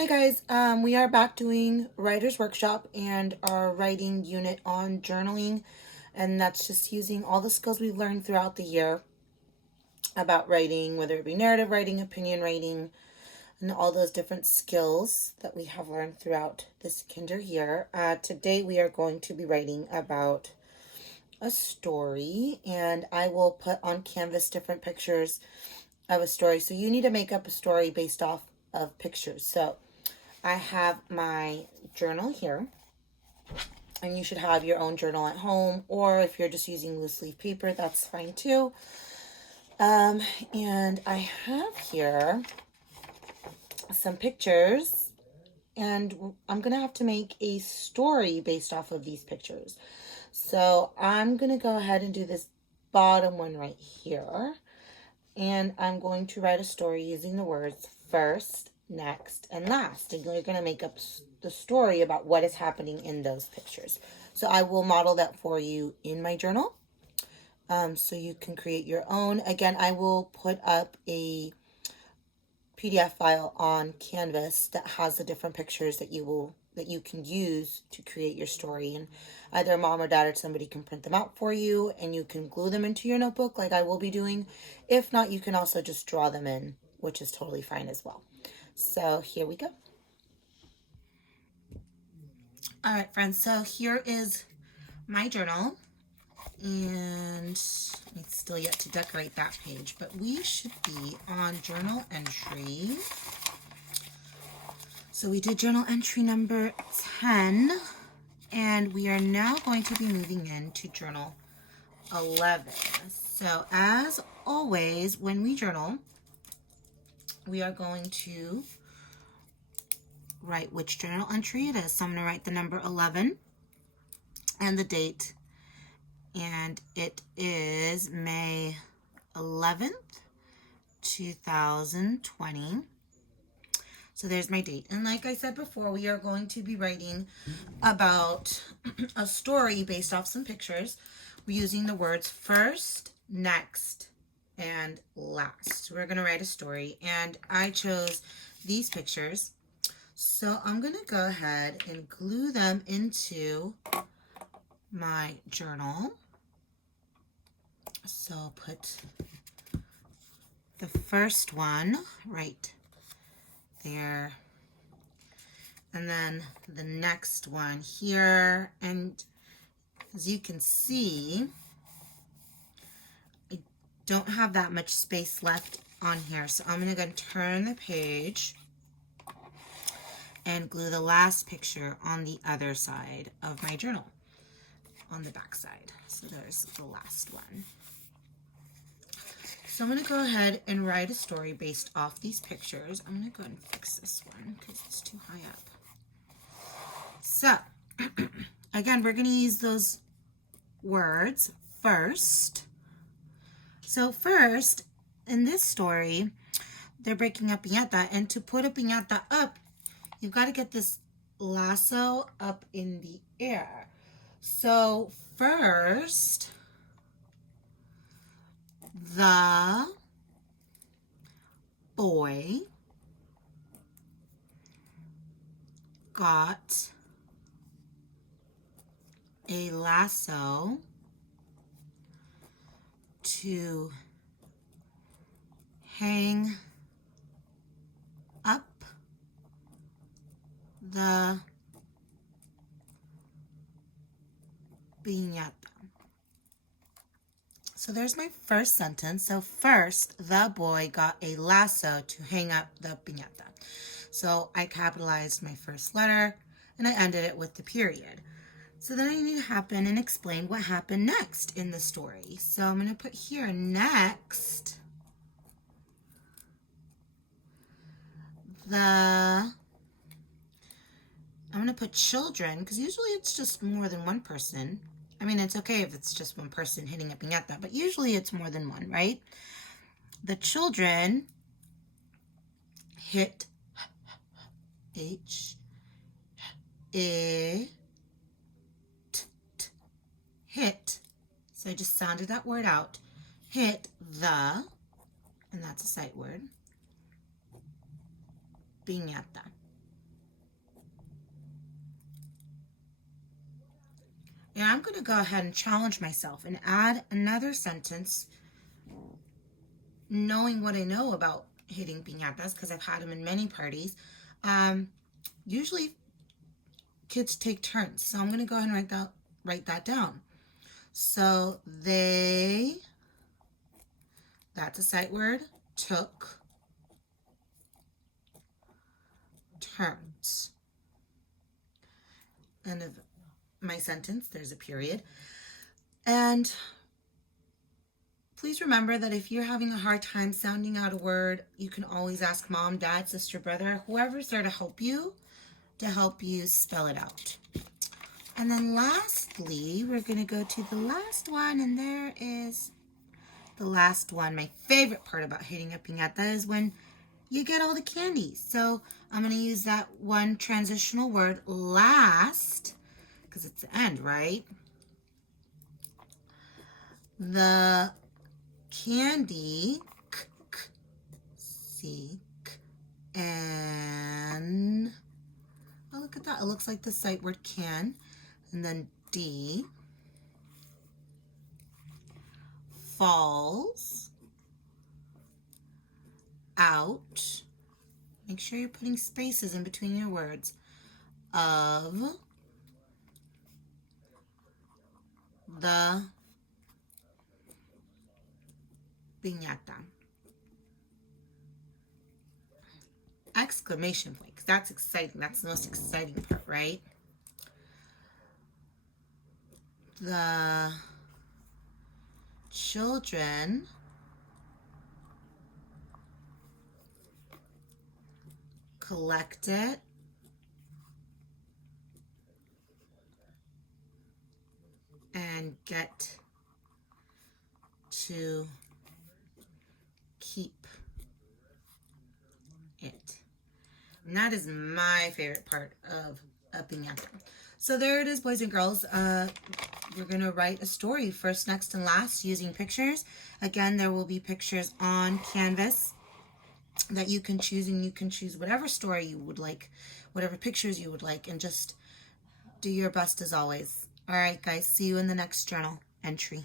Hi guys, we are back doing Writer's Workshop and our writing unit on journaling, and that's just using all the skills we've learned throughout the year about writing, whether it be narrative writing, opinion writing, and all those different skills that we have learned throughout this kinder year. Today we are going to be writing about a story, and I will put on Canvas different pictures of a story. So you need to make up a story based off of pictures. So I have my journal here, and you should have your own journal at home, or if you're just using loose leaf paper, that's fine too. And I have here some pictures, and I'm gonna have to make a story based off of these pictures. So I'm gonna go ahead and do this bottom one right here, and I'm going to write a story using the words first, next, and last. And you're going to make up the story about what is happening in those pictures. So I will model that for you in my journal, so you can create your own. Again, I will put up a PDF file on Canvas that has the different pictures that you can use to create your story, and either mom or dad or somebody can print them out for you, and you can glue them into your notebook like I will be doing. If not, you can also just draw them in, which is totally fine as well. So here we go. All right, friends, so here is my journal, and it's still yet to decorate that page, but we should be on journal entry. So we did journal entry number 10, and we are now going to be moving into journal 11. So as always, when we journal, we are going to write which journal entry it is. So I'm going to write the number 11 and the date, and it is May 11th, 2020. So there's my date. And like I said before, we are going to be writing about a story based off some pictures. We're using the words first, next, and last. We're going to write a story, and I chose these pictures. So I'm going to go ahead and glue them into my journal. So I'll put the first one right there, and then the next one here. And as you can see, I don't have that much space left on here, so I'm going to go and turn the page and glue the last picture on the other side of my journal, on the back side. So there's the last one. So I'm going to go ahead and write a story based off these pictures. I'm going to go ahead and fix this one because it's too high up. So, again, we're going to use those words first. So first, in this story, they're breaking a piñata, and to put a piñata up, you've got to get this lasso up in the air. So first, the boy got a lasso to hang up the piñata. So there's my first sentence. So first, the boy got a lasso to hang up the piñata. So I capitalized my first letter, and I ended it with the period. So then I need to happen and explain what happened next in the story. So I'm going to put here next. I'm going to put children, because usually it's just more than one person. I mean, it's okay if it's just one person hitting a piñata, but usually it's more than one, right? The children hit H, I, hit. So I just sounded that word out. Hit the, and that's a sight word, piñata. And I'm going to go ahead and challenge myself and add another sentence, knowing what I know about hitting piñatas, because I've had them in many parties. Usually kids take turns, so I'm going to go ahead and write that down. So they, that's a sight word, took turns. End of my sentence, there's a period. And please remember that if you're having a hard time sounding out a word, you can always ask mom, dad, sister, brother, whoever's there to help you spell it out. And then lastly, we're going to go to the last one, and there is the last one. My favorite part about hitting a piñata is when you get all the candy. So I'm going to use that one transitional word, last, because it's the end, right? The candy, and oh, look at that. It looks like the sight word can. And then D, falls out. Make sure you're putting spaces in between your words. Of the piñata. Exclamation point, because that's exciting. That's the most exciting part, right? The children collect it and get to keep it. And that is my favorite part of a piñata. So there it is, boys and girls. We're going to write a story, first, next, and last, using pictures. Again, there will be pictures on Canvas that you can choose, and you can choose whatever story you would like, whatever pictures you would like, and just do your best as always. All right, guys, see you in the next journal entry.